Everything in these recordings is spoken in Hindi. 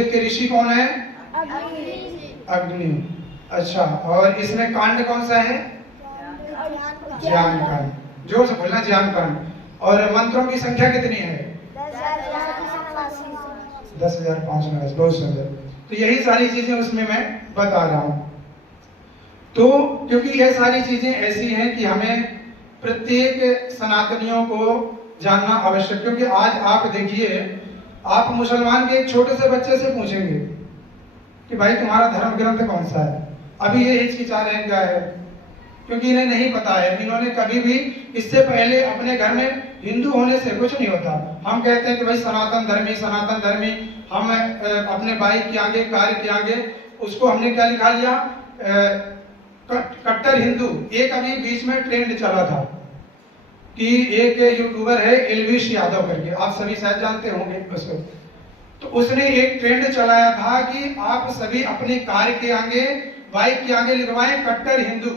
वेद के ऋषि कौन है? अग्नि। अच्छा, और इसमें कांड कौन सा है? ज्ञान कांड। जोर से बोलना, ज्ञान कांड। और मंत्रों की संख्या कितनी है? 10,589। बहुत सुंदर। तो यही सारी चीजें उसमें मैं बता रहा हूं। तो क्योंकि ये सारी चीजें ऐसी हैं कि हमें प्रत्येक सनातनियों को जानना आवश्यक, क्योंकि आज आप देखिए, आप मुसलमान के एक छोटे से बच्चे से पूछेंगे कि भाई तुम्हारा धर्म ग्रंथ कौन सा है, अभी ये हिचकिचा रहे हैं क्या है, क्योंकि इन्हें नहीं पता है। इन्होंने कभी भी इससे पहले अपने घर में हिंदू होने से कुछ नहीं होता। हम कहते हैं कि भाई सनातन धर्मी, सनातन धर्मी। हम अपने बाइक के आगे, कार के आगे उसको हमने क्या लिखा लिया? कट्टर हिंदू। एक अभी बीच में ट्रेंड चला था कि एक यूट्यूबर है एल्विश यादव करके, आप सभी शायद जानते होंगे उसको। तो उसने एक ट्रेंड चलाया था कि आप सभी अपनी कार के आगे, बाइक के आगे लिखवाएं कट्टर हिंदू।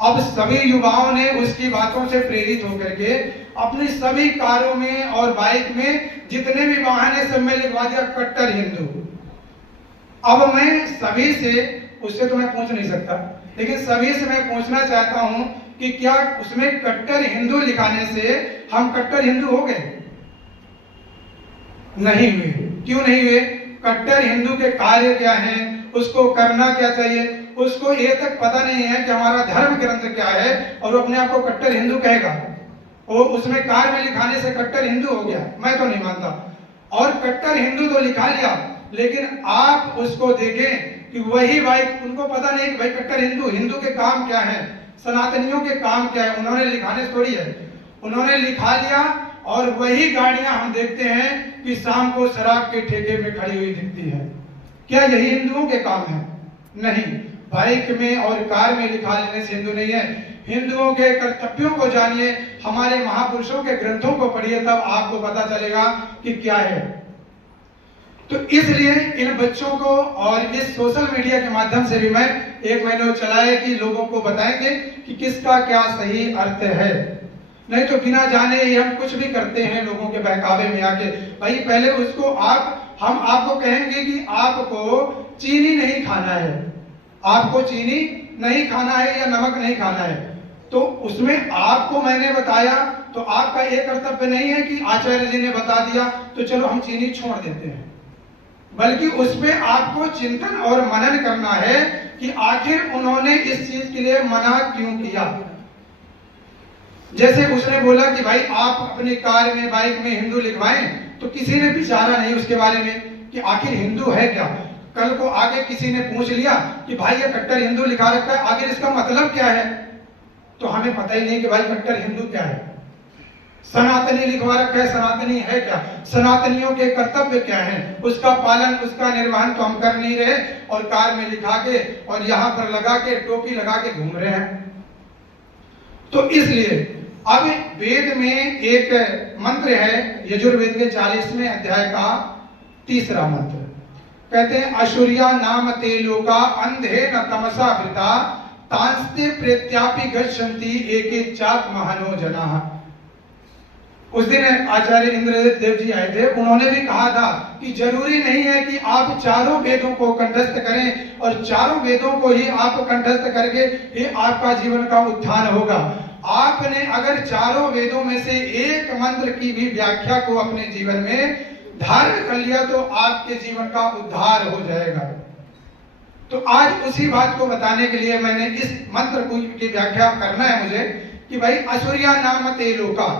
अब सभी युवाओं ने उसकी बातों से प्रेरित होकर के अपनी सभी कारों में और बाइक में जितने भी वाहन है सब में लिखवा दिया कट्टर हिंदू। अब मैं सभी से, उससे तो मैं पूछ नहीं सकता, लेकिन सभी से मैं पूछना चाहता हूं कि क्या उसमें कट्टर हिंदू लिखाने से हम कट्टर हिंदू हो गए? नहीं हुए। क्यों नहीं हुए? कट्टर हिंदू के कार्य क्या हैं, उसको करना क्या चाहिए, उसको ये तक पता नहीं है कि हमारा धर्म ग्रंथ क्या है, और वो अपने आप को कट्टर हिंदू कहेगा। और उसमें कार में लिखाने से कट्टर हिंदू हो गया? मैं तो नहीं मानता। और कट्टर हिंदू तो लिखा लिया, लेकिन आप उसको देखें कि वही भाई, उनको पता नहीं कि भाई कट्टर हिंदू, हिंदू के काम क्या है, सनातनियों के काम क्या है, उन्होंने लिखाने थोड़ी है, उन्होंने लिखा लिया। और वही गाड़ियां हम देखते हैं कि शाम को शराब के ठेके में खड़ी हुई दिखती है। क्या यही हिंदुओं के काम है? नहीं। बाइक में और कार में लिखा लेने से हिंदू नहीं है। हिंदुओं के कर्तव्यों को जानिए, हमारे महापुरुषों के ग्रंथों को पढ़िए, तब आपको पता चलेगा कि क्या है। तो इसलिए इन बच्चों को और इस सोशल मीडिया के माध्यम से भी मैं एक महीने चलाए कि लोगों को बताएंगे कि किसका क्या सही अर्थ है। नहीं तो बिना जाने ही हम कुछ भी करते हैं लोगों के बहकावे में आके। भाई पहले उसको हम आपको कहेंगे कि आपको चीनी नहीं खाना है, आपको चीनी नहीं खाना है या नमक नहीं खाना है, तो उसमें आपको मैंने बताया, तो आपका एक कर्तव्य नहीं है कि आचार्य जी ने बता दिया तो चलो हम चीनी छोड़ देते हैं, बल्कि उसमें आपको चिंतन और मनन करना है कि आखिर उन्होंने इस चीज के लिए मना क्यों किया। जैसे उसने बोला कि भाई आप अपनी कार में, बाइक में हिंदू लिखवाएं, तो किसी ने विचारा नहीं उसके बारे में कि आखिर हिंदू है क्या। कल को आगे किसी ने पूछ लिया कि भाई ये कट्टर हिंदू लिखा रखा है, आखिर इसका मतलब क्या है, तो हमें पता ही नहीं कि भाई कट्टर हिंदू क्या है। सनातनी लिखवा रखा है, सनातनी है क्या, सनातनियों के कर्तव्य क्या हैं, उसका पालन, उसका निर्वहन तो हम कर नहीं रहे, और कार में लिखा के और यहाँ पर लगा के, टोपी लगा के घूम रहे हैं। तो इसलिए अब वेद में एक मंत्र है, यजुर्वेद के 40वें अध्याय का 3रा मंत्र, कहते हैं अशुर्या नाम ते लोका अंधे न तमसा वृता तांस्ते प्रेत्यापि गच्छन्ति एके चाक महानो जनाः। उस दिन आचार्य इंद्रदेव जी आए थे, उन्होंने भी कहा था कि जरूरी नहीं है कि आप चारों वेदों को कंठस्थ करें और चारों वेदों को ही आप कंठस्थ करके ये आपका जीवन का उत्थान होगा। आपने अगर चारों वेदों में से एक मंत्र की भी व्याख्या को अपने जीवन में धारण कर लिया तो आपके जीवन का उद्धार हो जाएगा। तो आज उसी बात को बताने के लिए मैंने इस मंत्र की व्याख्या करना है मुझे कि भाई असूर्या नाम ते लोका,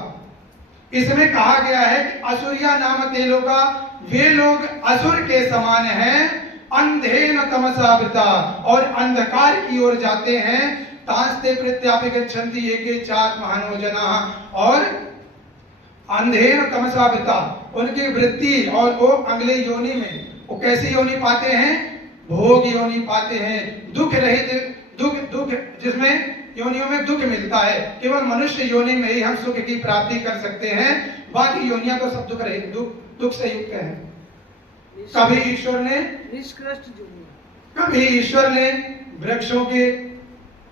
इसमें कहा गया है कि असूर्या नाम ते लोका, वे लोग असुर के समान हैं, अंधे न तमसावृता, और अंधकार की ओर जाते हैं, तांस्ते प्रत्यापि गच्छन्ति एके चाक महानो जनाः, और अंधे न तमसावृता, उनकी वृत्ति और वो अगले योनि में वो कैसी योनि पाते हैं, भोग योनि पाते हैं, दुख रहित, दुख जिसमें योनियों में दुख मिलता है, केवल मनुष्य योनि में ही हम सुख की प्राप्ति कर सकते हैं, बाकी योनियां तो सब दुख रहित, दुख से युक्त हैं। कभी ईश्वर ने निष्कृष्ट योनि, कभी ईश्वर ने वृक्षों के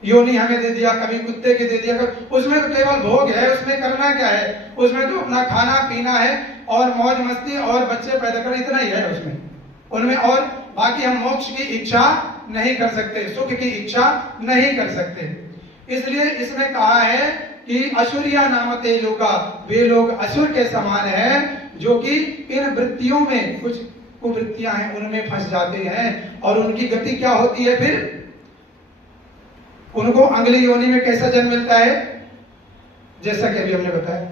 योनि हमें दे दिया, कभी कुत्ते के दे दिया, उसमें तो केवल भोग है, उसमें करना क्या है, उसमें तो अपना खाना पीना है और मौज मस्ती और बच्चे पैदा कर, इतना ही है उसमें। उनमें, और बाकी हम मोक्ष की इच्छा नहीं कर सकते, सुख की इच्छा नहीं कर सकते। इसलिए इसमें कहा है कि असुरिया नामते लोका, वे लोग असुर के समान हैं जो कि इन वृत्तियों में, कुछ कुवृत्तियां हैं उनमें फंस जाते हैं, और उनकी गति क्या होती है, फिर उनको अगली योनि में कैसा जन्म मिलता है, जैसा कि अभी हमने बताया।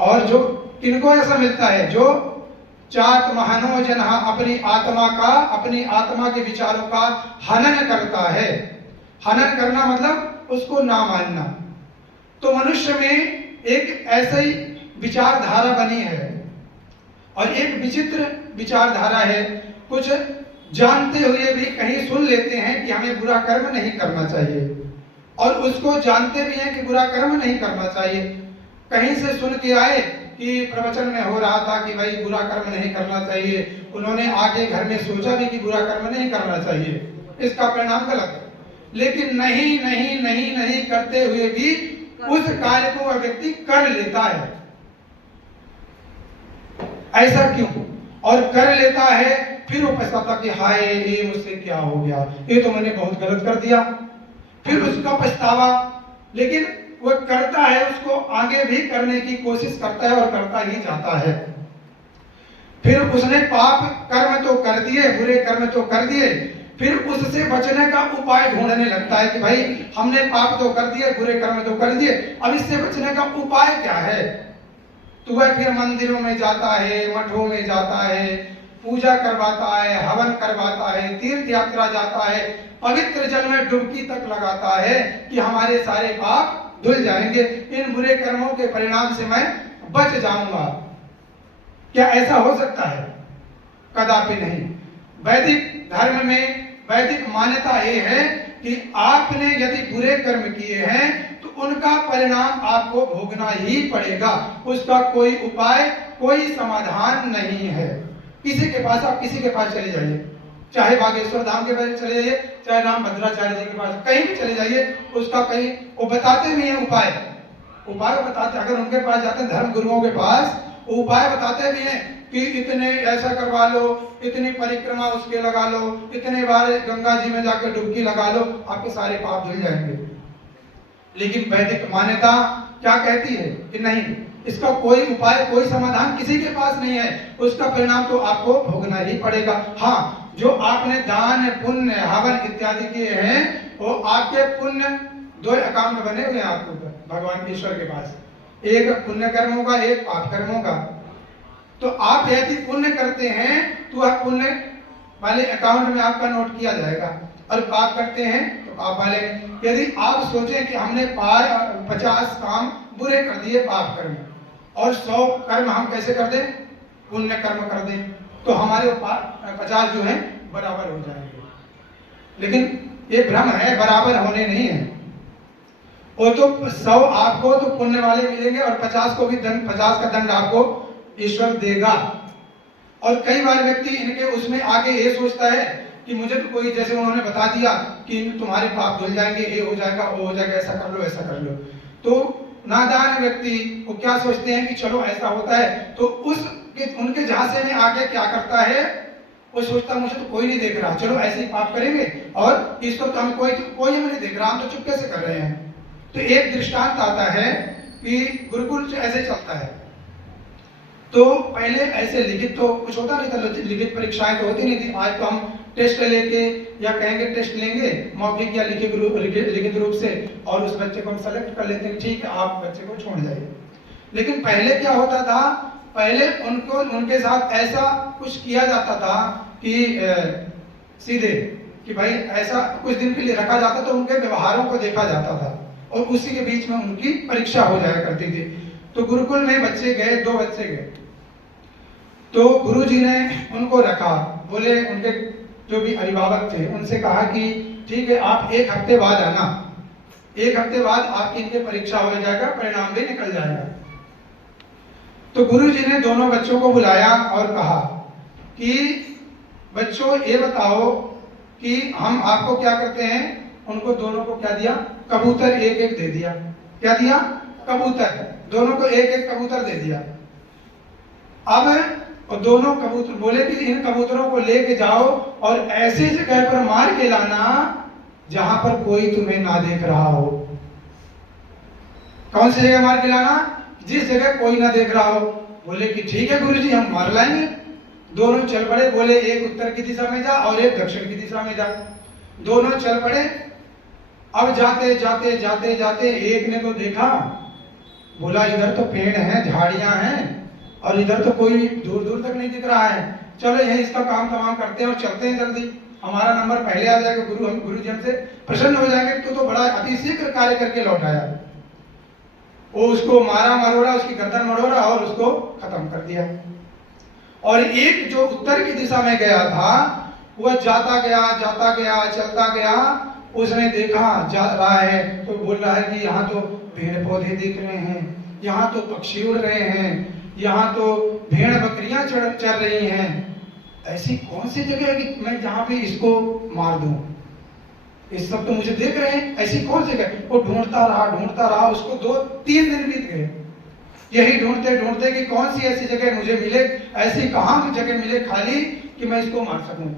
और जो किनको ऐसा मिलता है, जो चात महानो जन अपनी आत्मा का, अपनी आत्मा के विचारों का हनन करता है। हनन करना मतलब उसको ना मानना। तो मनुष्य में एक ऐसी विचारधारा बनी है, और एक विचित्र विचारधारा है। कुछ जानते हुए भी कहीं सुन लेते हैं कि हमें बुरा कर्म नहीं करना चाहिए, और उसको जानते भी हैं कि बुरा कर्म नहीं करना चाहिए। कहीं से सुन के आए कि प्रवचन में हो रहा था कि भाई बुरा कर्म नहीं करना चाहिए, उन्होंने आगे घर में सोचा भी कि बुरा कर्म नहीं करना चाहिए, इसका परिणाम गलत है। लेकिन नहीं नहीं नहीं नहीं करते हुए भी उस कार्य को वह व्यक्ति कर लेता है। ऐसा क्यों? और कर लेता है, फिर वो पछताता कि हाय ये मुझसे क्या हो गया, ये तो मैंने बहुत गलत कर दिया, फिर उसका पछतावा। लेकिन वो करता है, उसको आगे भी करने की कोशिश करता है और करता ही जाता है। फिर उसने पाप कर्म तो कर दिए, बुरे कर्म तो कर दिए, फिर उससे बचने का उपाय ढूंढने लगता है कि भाई हमने पाप तो कर दिए, बुरे कर्म तो कर दिए, अब इससे बचने का उपाय क्या है। तो वह फिर मंदिरों में जाता है, मठों में जाता है, पूजा करवाता है, हवन करवाता है, तीर्थ यात्रा जाता है, पवित्र जल में डुबकी तक लगाता है कि हमारे सारे पाप धुल जाएंगे, इन बुरे कर्मों के परिणाम से मैं बच जाऊंगा। क्या ऐसा हो सकता है? कदापि नहीं। वैदिक धर्म में वैदिक मान्यता ये है कि आपने यदि बुरे कर्म किए हैं तो उनका परिणाम आपको भोगना ही पड़ेगा, उसका कोई उपाय, कोई समाधान नहीं है। किसी के पास, आप किसी के पास चले जाइए, चाहे बागेश्वर धाम के पास चले जाइए, चाहे राम भद्राचार्य जी के पास, कहीं भी चले जाइए, उसका कहीं वो बताते भी हैं उपाय बताते। अगर उनके पास जाते हैं धर्म गुरुओं के पास, उपाय बताते भी हैं कि इतने ऐसा करवा लो, इतनी परिक्रमा उसके लगा लो, इतने बार गंगा जी में जाकर डुबकी लगा लो, आपके सारे पाप धुल जाएंगे। लेकिन वैदिक मान्यता क्या कहती है कि नहीं, इसका कोई उपाय, कोई समाधान किसी के पास नहीं है, उसका परिणाम तो आपको भोगना ही पड़ेगा। हाँ, जो आपने दान पुण्य हवन इत्यादि किए हैं, वो आपके पुण्य दो अकाउंट बने हुए हैं आपके ऊपर, भगवान ईश्वर के पास, एक पुण्य कर्मों का, एक पाप कर्मों का। तो आप यदि पुण्य करते हैं तो वह पुण्य वाले अकाउंट में आपका नोट किया जाएगा, और पाप करते हैं तो पाप वाले। यदि आप सोचें कि हमने 50 काम बुरे कर दिए पाप कर्म, और 100 कर्म हम कैसे कर दें, पुण्य कर्म कर दें, तो हमारे 50 जो है बराबर हो जाएंगे। लेकिन ये भ्रम है, बराबर होने नहीं है। वो तो 100 आपको तो पुण्य वाले मिलेंगे, और 50 को भी दंड, 50 का दंड आपको ईश्वर देगा। और कई बार व्यक्ति इनके उसमें आगे ये सोचता है कि मुझे तो कोई, जैसे उन्होंने बता दिया कि तुम्हारे पाप धुल जाएंगे, ये हो जाएगा, वो हो जाएगा, ऐसा कर लो, ऐसा कर लो। तो नादान व्यक्ति वो क्या सोचते हैं कि चलो ऐसा होता है, तो उनके झांसे में आके क्या करता है, वो सोचता मुझे तो कोई नहीं देख रहा, चलो ऐसे ही पाप करेंगे, और ईश्वर तो हमें कोई हमें नहीं देख रहा, हम तो चुपके से कर रहे हैं। तो एक दृष्टांत आता है कि गुरुकुल ऐसे चलता है। तो पहले ऐसे लिखित तो कुछ होता नहीं था, लिखित परीक्षाएं तो होती नहीं थी। आज तो हम टेस्ट लेके या कहेंगे टेस्ट लेंगे मौखिक या लिखित रूप से, और उस बच्चे को हम सेलेक्ट कर लेते हैं, ठीक है आप बच्चे को छोड़ जाइए। लेकिन पहले क्या होता था, पहले उनके साथ ऐसा कुछ किया जाता था कि सीधे कि भाई ऐसा कुछ दिन के लिए रखा जाता, तो उनके व्यवहारों को देखा जाता था, और उसी के बीच में उनकी परीक्षा हो जाया करती थी। तो गुरुकुल में बच्चे गए, 2 बच्चे गए, तो गुरुजी ने उनको रखा, बोले उनके जो भी अभिभावक थे उनसे कहा कि ठीक है आप 1 हफ्ते बाद आना, 1 हफ्ते बाद आपकी इनकी परीक्षा हो जाएगा, परिणाम भी निकल जाएगा। तो गुरुजी ने दोनों बच्चों को बुलाया और कहा कि बच्चों ये बताओ कि हम आपको क्या करते हैं। उनको दोनों को क्या दिया, कबूतर 1-1 दे दिया। क्या दिया, कबूतर, दोनों को 1-1 कबूतर दे दिया। अब और दोनों कबूतर बोले कि इन कबूतरों को लेके जाओ और ऐसी जगह पर मार के लाना जहां पर कोई तुम्हें ना देख रहा हो। कौन सी जगह मार के लाना? जिस जगह कोई ना देख रहा हो। बोले कि ठीक है गुरुजी, हम मार लाएंगे। दोनों चल पड़े। बोले एक उत्तर की दिशा में जा और एक दक्षिण की दिशा में जा। दोनों चल पड़े। अब जाते जाते जाते जाते एक ने तो देखा, बोला इधर तो पेड़ हैं, झाड़ियां हैं और इधर तो कोई दूर दूर तक नहीं दिख रहा है। चलो यही इसका काम तमाम करते हैं और चलते हैं जल्दी, हमारा नंबर पहले आ जाएगा। गुरु जी हमसे प्रसन्न हो जाएंगे। तो बड़ा अति शीघ्र कार्य करके लौट आया। वो उसको मारा मरोड़ा, उसकी गर्दन मरोड़ा और उसको खत्म कर दिया। और एक जो उत्तर की दिशा में गया था वह जाता गया चलता गया। उसने देखा जा रहा है तो बोल रहा है कि यहाँ तो पेड़ पौधे दिख रहे हैं, यहाँ तो पक्षी उड़ रहे हैं, यहाँ तो भेड़ बकरियां चल रही हैं। ऐसी कौन सी जगह है कि मैं जहाँ पे इसको मार दूं? इस सब तो मुझे देख रहे हैं, ऐसी कौन सी जगह? वो ढूंढता रहा। उसको 2-3 दिन बीत गए यही ढूंढते ढूंढते कि कौन सी ऐसी जगह मुझे मिले, ऐसी कहाँ की जगह मिले खाली कि मैं इसको मार सकूं।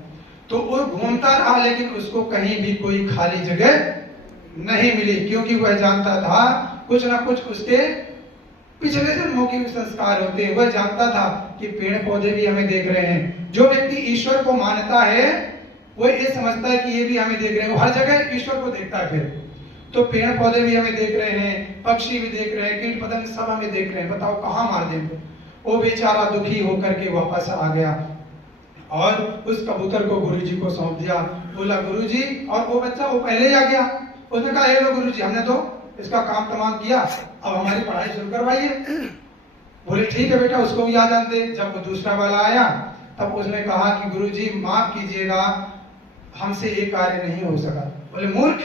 तो वो घूमता रहा लेकिन उसको कहीं भी कोई खाली जगह नहीं मिली, क्योंकि वह जानता था कुछ ना कुछ उसके पिछले जन्मों के संस्कार होते हैं। वह जानता था कि पेड़ पौधे भी हमें देख रहे हैं। जो व्यक्ति ईश्वर को मानता है वो ये समझता है कि ये भी हमें देख रहे हैं। वो हर जगह ईश्वर को देखता है। फिर तो पेड़ पौधे भी हमें देख रहे हैं, पक्षी भी देख रहे हैं, कीट पतंग सब हमें देख रहे हैं। बताओ कहाँ मार देंगे? वो बेचारा दुखी होकर के वापस आ गया और उस कबूतर को गुरुजी को सौंप दिया। बोला गुरुजी, और वो बच्चा वो पहले ही आ गया। उसने कहा लो गुरुजी, हमने तो इसका काम तमाम किया, अब हमारी पढ़ाई शुरू करवाइए। बोले ठीक है बेटा, उसको भी आ जाते। जब वो दूसरा वाला आया तब उसने कहा कि गुरुजी माफ कीजिएगा, हमसे ये कार्य नहीं हो सका। बोले मूर्ख,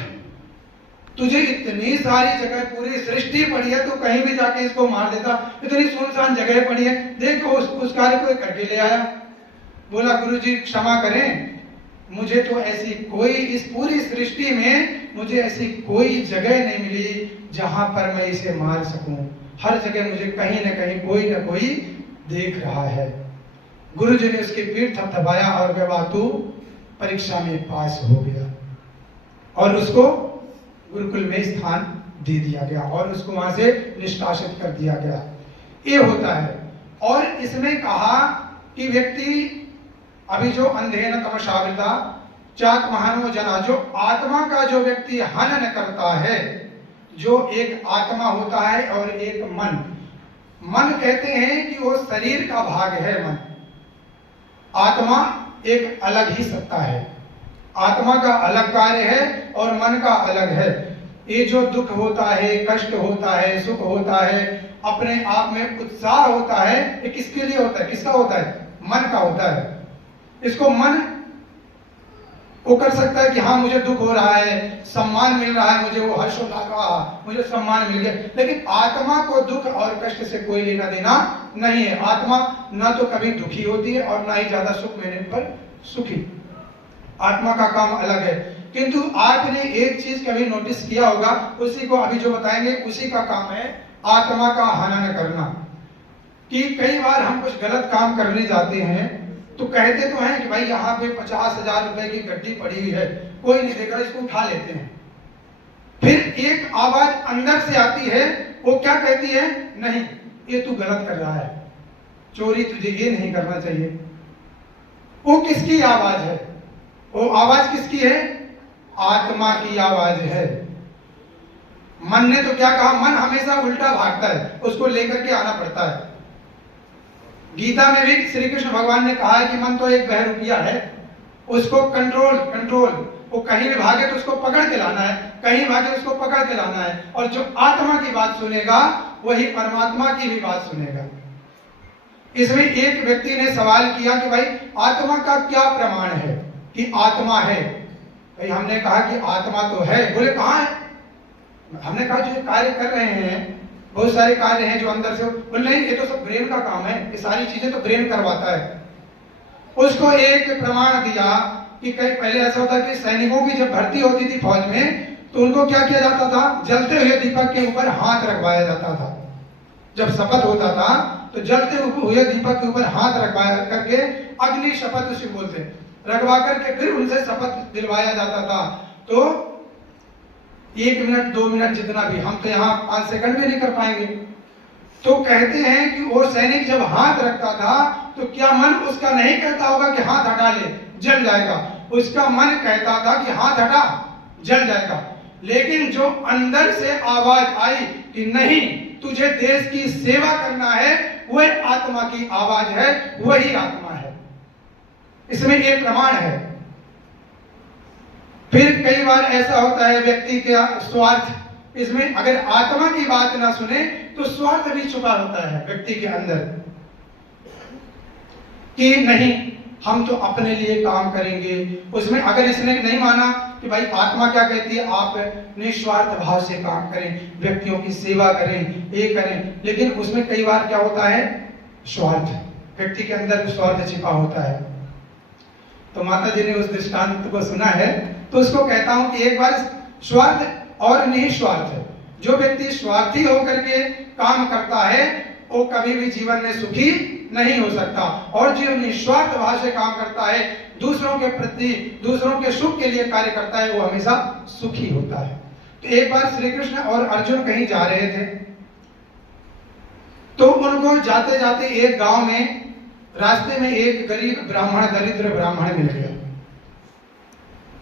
तुझे इतनी सारी जगह पूरी सृष्टि पड़ी है, तो कहीं भी जाके इसको मार देता। इतनी सुनसान जगह पड़ी है, देखो उस कार्य को करके ले आया। बोला गुरुजी क्षमा करें, मुझे तो ऐसी कोई इस पूरी सृष्टि में मुझे ऐसी कोई जगह नहीं मिली जहां पर मैं इसे मार सकूं। हर जगह मुझे कहीं ना कोई देख रहा है। गुरुजी ने उसकी पीठ थपथपाया और वह बातू परीक्षा में पास हो गया और उसको गुरुकुल में स्थान दे दिया गया और उसको वहां से निष्कासित कर दिया गया। ये होता है। और इसमें कहा कि व्यक्ति अभी जो अंधेन तमसावृता चाक महानो जना, जो आत्मा का जो व्यक्ति हनन करता है, जो एक आत्मा होता है और एक मन। मन कहते हैं कि वो शरीर का भाग है। मन, आत्मा एक अलग ही सत्ता है। आत्मा का अलग कार्य है और मन का अलग है। ये जो दुख होता है, कष्ट होता है, सुख होता है, अपने आप में उत्साह होता है, ये किसके लिए होता है? किसका होता है? मन का होता है। इसको मन वो कर सकता है कि हाँ मुझे दुख हो रहा है, सम्मान मिल रहा है, मुझे वो हर्ष हो रहा, मुझे सम्मान मिल गया। लेकिन आत्मा को दुख और कष्ट से कोई लेना देना नहीं है। आत्मा ना तो कभी दुखी होती है और ना ही ज्यादा सुख मिलने पर सुखी। आत्मा का काम अलग है। किंतु आपने एक चीज कभी नोटिस किया होगा, उसी को अभी जो बताएंगे उसी का काम है आत्मा का हनन करना। कि कई बार हम कुछ गलत काम करने जाते हैं तो कहते तो हैं कि भाई यहाँ पे 50,000 रुपए की गड्डी पड़ी हुई है, कोई नहीं देगा, इसको उठा लेते हैं। फिर एक आवाज अंदर से आती है, वो क्या कहती है? नहीं, ये तू गलत कर रहा है, चोरी तुझे ये नहीं करना चाहिए। वो किसकी आवाज है? वो आवाज किसकी है? आत्मा की आवाज है। मन ने तो क्या कहा? मन हमेशा उल्टा भागता है, उसको लेकर के आना पड़ता है। गीता में भी श्री कृष्ण भगवान ने कहा है कि मन तो एक बहरूपिया है, उसको कंट्रोल, वो कहीं भी भागे तो उसको पकड़ के लाना है, कहीं भागे उसको पकड़ के लाना है। और जो आत्मा की बात सुनेगा वही परमात्मा की भी बात सुनेगा। इसमें एक व्यक्ति ने सवाल किया कि भाई आत्मा का क्या प्रमाण है कि आत्मा है? भाई हमने कहा कि आत्मा तो है। बोले कहाँ है? हमने कहा जो कार्य कर रहे हैं, बहुत सारे कार्य हैं जो अंदर से। बोले नहीं, ये तो सब ब्रेन का काम है, ये सारी चीजें तो ब्रेन करवाता है। उसको एक प्रमाण दिया कि कई पहले ऐसा होता कि सैनिकों की जब भर्ती होती थी फौज में तो उनको क्या किया जाता था? जलते हुए दीपक के ऊपर हाथ रखवाया जाता था। जब शपथ होता था तो जलते हुए दीपक के ऊपर हाथ रखवा करके अग्नि शपथ उसे बोलते हैं, रखवा करके फिर उनसे शपथ दिलवाया जाता था। तो 1 मिनट 2 मिनट जितना भी, हम तो यहाँ 5 सेकंड भी नहीं कर पाएंगे। तो कहते हैं कि वो सैनिक जब हाथ रखता था तो क्या मन उसका नहीं कहता होगा कि हाथ हटा ले जल जाएगा, उसका मन कहता था कि हाथ हटा जल जाएगा। लेकिन जो अंदर से आवाज आई कि नहीं तुझे देश की सेवा करना है, वह आत्मा की आवाज है, वही आत्मा है। इसमें एक प्रमाण है। फिर कई बार ऐसा होता है व्यक्ति का स्वार्थ, इसमें अगर आत्मा की बात ना सुने तो स्वार्थ भी छुपा होता है व्यक्ति के अंदर कि नहीं हम तो अपने लिए काम करेंगे। उसमें अगर इसने नहीं माना कि भाई आत्मा क्या कहती है, आप निस्वार्थ भाव से काम करें, व्यक्तियों की सेवा करें, ये करें, लेकिन उसमें कई बार क्या होता है स्वार्थ, व्यक्ति के अंदर स्वार्थ छिपा होता है। तो माता जी ने उस दृष्टांत को सुना है तो उसको कहता हूं कि एक बार स्वार्थ और निस्वार्थ, जो व्यक्ति स्वार्थी होकर के काम करता है वो कभी भी जीवन में सुखी नहीं हो सकता, और जो निस्वार्थ भाव से काम करता है, दूसरों के प्रति, दूसरों के सुख के लिए कार्य करता है, वो हमेशा सुखी होता है। तो एक बार श्री कृष्ण और अर्जुन कहीं जा रहे थे, तो उनको जाते जाते एक गांव में रास्ते में एक गरीब ब्राह्मण, दरिद्र ब्राह्मण मिल गया।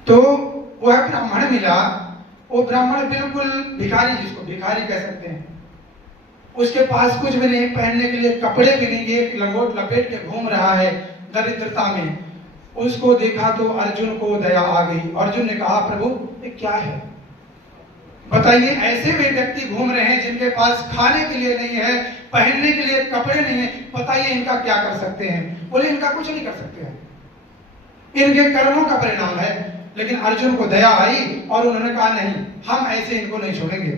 तो वह ब्राह्मण मिला, वो ब्राह्मण बिल्कुल भिखारी, जिसको भिखारी कह सकते हैं, उसके पास कुछ भी नहीं, पहनने के लिए कपड़े भी नहीं, एक लंगोट लपेट के घूम रहा है दरिद्रता में। उसको देखा तो अर्जुन को दया आ गई। अर्जुन ने कहा प्रभु ये क्या है, बताइए, ऐसे भी व्यक्ति घूम रहे हैं जिनके पास खाने के लिए नहीं है, पहनने के लिए कपड़े नहीं है, बताइए इनका क्या कर सकते हैं। बोले इनका कुछ नहीं कर सकते हैं, इनके कर्मों का परिणाम है। लेकिन अर्जुन को दया आई और उन्होंने कहा नहीं, हम ऐसे इनको नहीं छोड़ेंगे।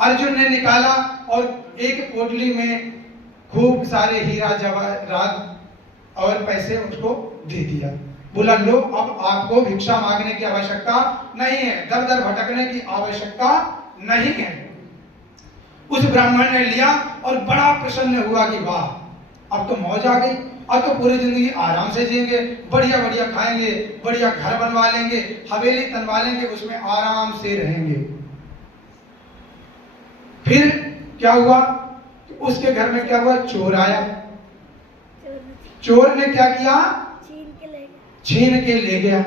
अर्जुन ने निकाला और एक पोटली में खूब सारे हीरा जवाहरात और पैसे उसको दे दिया। बोला लो अब आपको भिक्षा मांगने की आवश्यकता नहीं है, दर दर भटकने की आवश्यकता नहीं है। उस ब्राह्मण ने लिया और बड़ा प्रसन्न हुआ कि वाह अब तो मौज आ गई, अब तो पूरी जिंदगी आराम से जिएंगे, बढ़िया बढ़िया खाएंगे, बढ़िया घर बनवा लेंगे, हवेली तनवा लेंगे, उसमें आराम से रहेंगे। फिर क्या हुआ, उसके घर में क्या हुआ, चोर आया। चोर ने क्या किया, छीन के ले गया।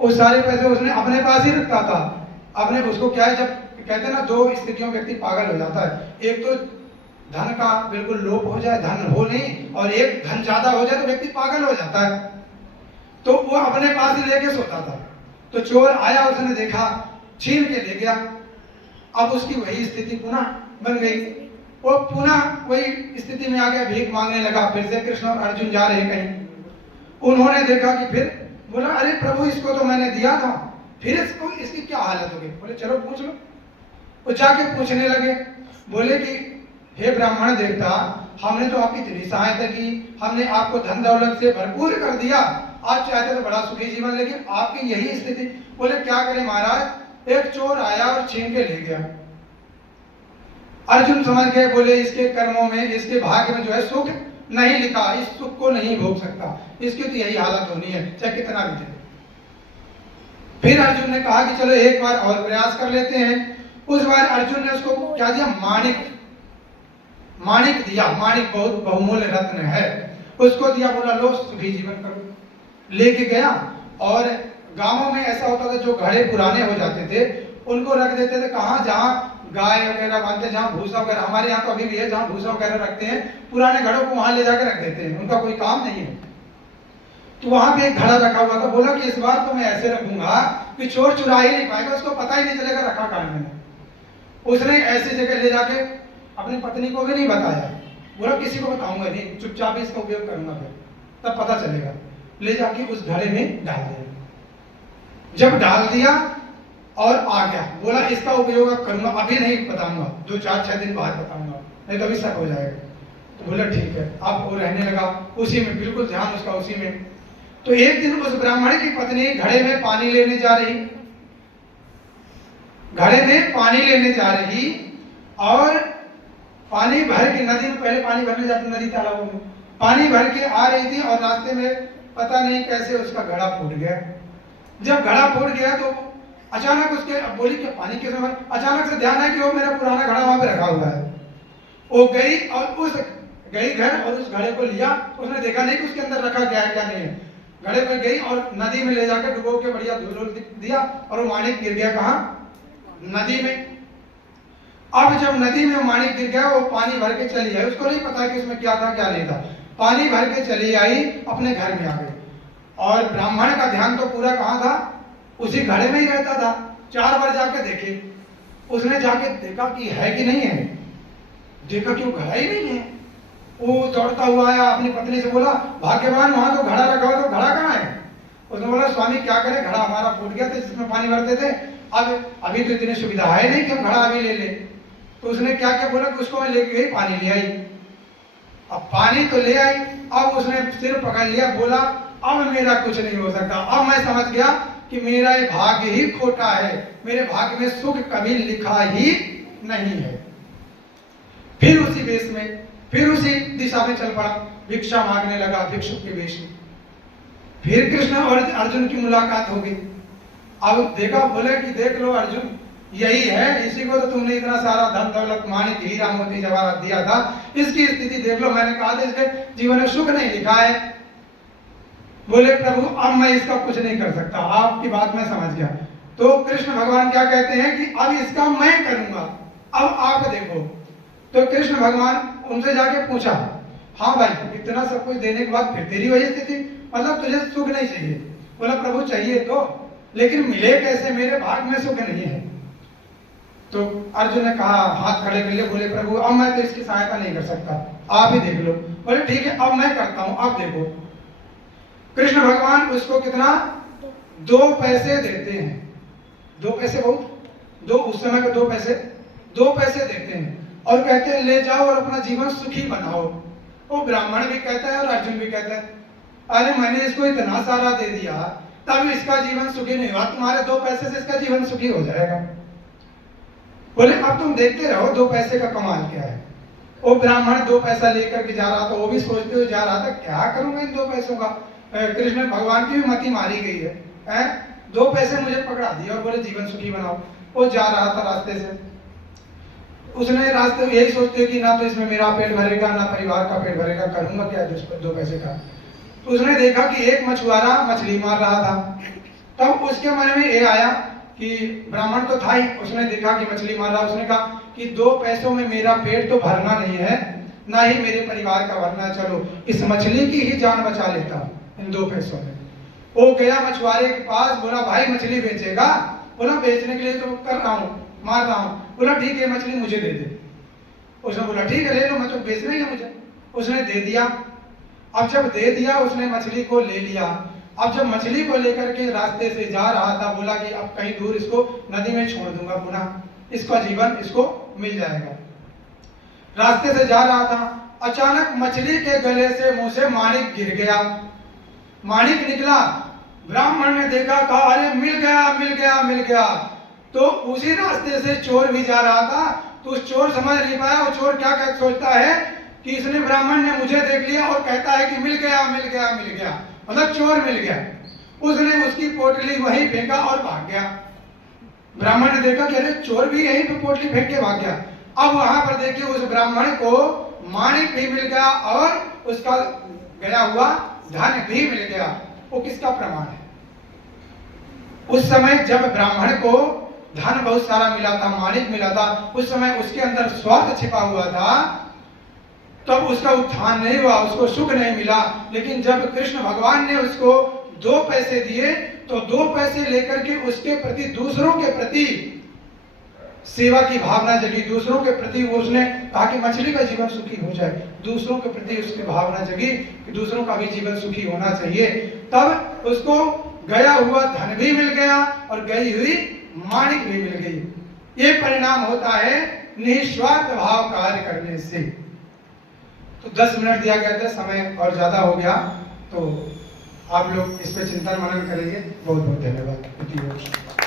वो सारे पैसे उसने अपने पास ही रखता था। अपने उसको क्या है, जब कहते हैं ना दो स्थितियों में व्यक्ति पागल हो जाता है, एक तो धन का बिल्कुल लोप हो जाए, धन हो नहीं, और एक धन ज्यादा हो जाए तो व्यक्ति पागल हो जाता है। तो वो अपने पास ही लेके सोता था। तो चोर आया, उसने देखा, छीन के ले गया। अब उसकी वही स्थिति पुनः बन गई, वो पुनः वही स्थिति में आ गया, भीख मांगने लगा। फिर से कृष्ण और अर्जुन जा रहे कहीं, उन्होंने देखा कि फिर बोला अरे प्रभु इसको तो मैंने दिया था, फिर इसको इसकी क्या हालत हो गई। बोले चलो पूछ लो। वो जाके पूछने लगे, बोले कि हे ब्राह्मण देवता, हमने तो आपकी इतनी सहायता की, हमने आपको धन दौलत से भरपूर कर दिया, आप चाहते तो बड़ा सुखी जीवन, लेकिन आपकी यही स्थिति। बोले क्या करें महाराज, एक चोर आया और छीन के ले गया। अर्जुन समझ गए, बोले इसके कर्मों में, इसके भाग्य में जो है सुख नहीं लिखा, इस सुख को नहीं भोग सकता, इसकी तो यही हालत होनी है चाहे कितना भी दे। फिर अर्जुन ने कहा कि चलो एक बार और प्रयास कर लेते हैं। उस बार अर्जुन ने उसको क्या दिया, माणिक दिया। माणिक बहुत बहुमूल्य रत्न है, उसको दिया। बोला लो सुखी जीवन करो। लेके गया, और गांवों में ऐसा होता था जो घड़े पुराने हो जाते थे उनको रख देते थे कहाँ, जहाँ गाय वगैरह बांधते, जहाँ भूसा वगैरह, हमारे यहाँ तो अभी भी है जहाँ भूसा वगैरह रखते हैं, पुराने घड़ों को वहां ले जाकर रख देते हैं, उनका कोई काम नहीं है। तो वहां पे एक घड़ा रखा हुआ था। बोला कि इस बार तो मैं ऐसे रखूंगा कि चोर चुरा ही नहीं पाएगा, उसको पता ही नहीं चलेगा रखा कहाँ मैंने। उसने ऐसी जगह ले जाके अपनी पत्नी को भी नहीं बताया, बोला किसी को बताऊंगा नहीं, चुपचाप इसका उपयोग करूंगा, फिर तब पता चलेगा। ले जाके उस घड़े में डाल दिया। जब डाल दिया और आ गया, बोला इसका उपयोग करूंगा, अभी नहीं बताऊंगा, 2-4-6 दिन बाद बताऊंगा, नहीं तो अभी शक हो जाएगा। तो बोला ठीक है। अब वो रहने लगा उसी में, बिल्कुल ध्यान उसका उसी में। तो एक दिन उस ब्राह्मण की पत्नी घड़े में पानी लेने जा रही, घड़े में पानी लेने जा रही, और पानी भर के नदी में, पहले पानी भरने जाती नदी तालाबों में, पानी भर के आ रही थी और रास्ते में पता नहीं कैसे उसका घड़ा फूट गया। जब घड़ा फूट गया तो अचानक उसके, अब बोली कि पानी किस में, अचानक से ध्यान है कि वो मेरा पुराना घड़ा वहां पे रखा हुआ है। वो गई और उस गई घर और उस घड़े को लिया, उसने देखा नहीं कि उसके अंदर रखा क्या है क्या नहीं है। घड़े पर गई और नदी में ले जाकर डुबो के बढ़िया धुल दिया और वो माणिक गिर गया कहाँ? नदी में। अब जब नदी में माणिक गिर गया, वो पानी भर के चली आई, उसको नहीं पता कि उसमें क्या था क्या नहीं था। पानी भर के चली आई, अपने घर में आ गई और ब्राह्मण का ध्यान तो पूरा कहाँ था? उसी घड़े में ही रहता था। 4 बार जाके देखे, उसने जाके देखा कि है कि नहीं है, देखा कि वो घड़ा ही नहीं है। वो दौड़ता हुआ आया, अपनी पत्नी से बोला, भाग्यवान वहां तो घड़ा रखा हुआ, तो घड़ा कहाँ है? उसने बोला, स्वामी क्या करें, घड़ा हमारा फूट गया था जिसमें पानी भरते थे, अब अभी तो इतनी सुविधा है नहीं कि हम घड़ा अभी ले ले। तो उसने क्या क्या बोला कि उसको मैं लेके गई, पानी ले आई। अब पानी तो ले आई, अब उसने सिर पकड़ लिया, बोला अब मेरा कुछ नहीं हो सकता, अब मैं समझ गया कि मेरा ये भाग्य ही खोटा है, मेरे भाग्य में सुख कभी लिखा ही नहीं है। फिर उसी वेश में, फिर उसी दिशा में चल पड़ा, भिक्षा मांगने लगा भिक्षुक के वेश में। फिर कृष्ण और अर्जुन की मुलाकात हो गई। अब देखा, बोले कि देख लो अर्जुन, यही है, इसी को तो तुमने इतना सारा धन दौलत माणिक हीरा मोती जवाहरात दिया था, इसकी स्थिति देख लो, मैंने कहा था इसके जीवन में सुख नहीं लिखा है। बोले प्रभु अब मैं इसका कुछ नहीं कर सकता, आपकी बात मैं समझ गया। तो कृष्ण भगवान क्या कहते हैं कि अब इसका मैं करूंगा, अब आप देखो। तो कृष्ण भगवान उनसे जाके पूछा, हाँ भाई इतना सब कुछ देने के बाद फिर तेरी वही स्थिति, मतलब तुझे सुख नहीं चाहिए? बोला प्रभु चाहिए तो, लेकिन मिले कैसे, मेरे भाग्य में सुख नहीं है। तो अर्जुन ने कहा, हाथ खड़े कर लिए, बोले प्रभु अब मैं तो इसकी सहायता नहीं कर सकता, आप ही देख लो। बोले ठीक है अब मैं करता हूं, आप देखो। कृष्ण भगवान उसको कितना? 2 पैसे देते हैं। 2 पैसे बहुत, दो उस समय का 2 पैसे, 2 पैसे देते हैं और कहते हैं ले जाओ और अपना जीवन सुखी बनाओ। वो ब्राह्मण भी कहता है और अर्जुन भी कहता है, अरे मैंने इसको इतना सारा दे दिया तब इसका जीवन सुखी नहीं हुआ, तुम्हारे 2 पैसे से इसका जीवन सुखी हो जाएगा। बोले अब तुम देखते रहो 2 पैसे का कमाल क्या है। वो ब्राह्मण 2 पैसा लेकर के जा रहा था, वो भी सोचते हुए जा रहा था क्या करूंगा इन 2 पैसों का। कृष्ण भगवान की भी मति मारी गई है, 2 पैसे मुझे पकड़ा दिए और बोले जीवन सुखी बनाओ। वो जा रहा था रास्ते से, उसने रास्ते यही सोचते कि ना तो इसमें मेरा पेट भरेगा ना परिवार का पेट भरेगा, करूंगा क्या 2 पैसे का। तो उसने देखा कि एक मछुआरा मछली मार रहा था, तब उसके मन में ये आया कि ब्राह्मण तो था ही, उसने देखा कि मछली मार रहा, उसने कहा कि 2 पैसों में मेरा पेट तो भरना नहीं है, ना ही मेरे परिवार का भरना, चलो इस मछली की ही जान बचा लेता हूं इन 2 पैसों में। वो गया मछुआरे के पास, बोला भाई मछली बेचेगा? बोला बेचने के लिए तो कर रहा हूँ, मार रहा हूँ। बोला ठीक है मछली मुझे दे दे। उसने बोला ठीक है ले लो, मैं तो बेचना ही है मुझे। उसने दे दिया। अब जब दे दिया उसने मछली को ले लिया। अब जब मछली को लेकर के रास्ते से जा रहा था, बोला कि अब कहीं दूर इसको नदी में छोड़ दूंगा, पुनः इसका जीवन इसको मिल जाएगा। रास्ते से जा रहा था, अचानक मछली के गले से मुंह से माणिक गिर गया। माणिक निकला, ब्राह्मण ने देखा, कहा अरे मिल गया मिल गया मिल गया। तो उसी रास्ते से चोर भी जा रहा था, तो उस चोर समझ नहीं पाया। वो चोर क्या क्या सोचता है कि इसने ब्राह्मण ने मुझे देख लिया और कहता है कि मिल गया मिल गया मिल गया, मतलब चोर मिल गया। उसने उसकी पोटली वहीं फेंका और भाग गया। ब्राह्मण ने देखा कि अरे चोर भी यहीं पे पोटली फेंक के भाग गया। अब वहां पर देखिए उस ब्राह्मण को माणिक भी मिल गया और उसका गया हुआ धन भी मिल गया। वो किसका प्रमाण है? उस समय जब ब्राह्मण को धन बहुत सारा मिला था, माणिक मिला था, उस समय उसके अंदर स्वार्थ छिपा हुआ था, तब उसका उत्थान नहीं हुआ, उसको सुख नहीं मिला। लेकिन जब कृष्ण भगवान ने उसको 2 पैसे दिए, तो 2 पैसे लेकर के उसके प्रति, दूसरों के प्रति सेवा की भावना जगी, दूसरों के प्रति उसने कहा कि मछली का जीवन सुखी हो जाए, दूसरों के प्रति उसकी भावना जगी कि दूसरों का भी जीवन सुखी होना चाहिए। तब उसको गया हुआ धन भी मिल गया और गई हुई माणिक भी मिल गई। ये परिणाम होता है निस्वार्थ भाव कार्य करने से। तो 10 मिनट दिया गया था, समय और ज्यादा हो गया, तो आप लोग इस पे चिंतन मनन करेंगे। बहुत बहुत धन्यवाद।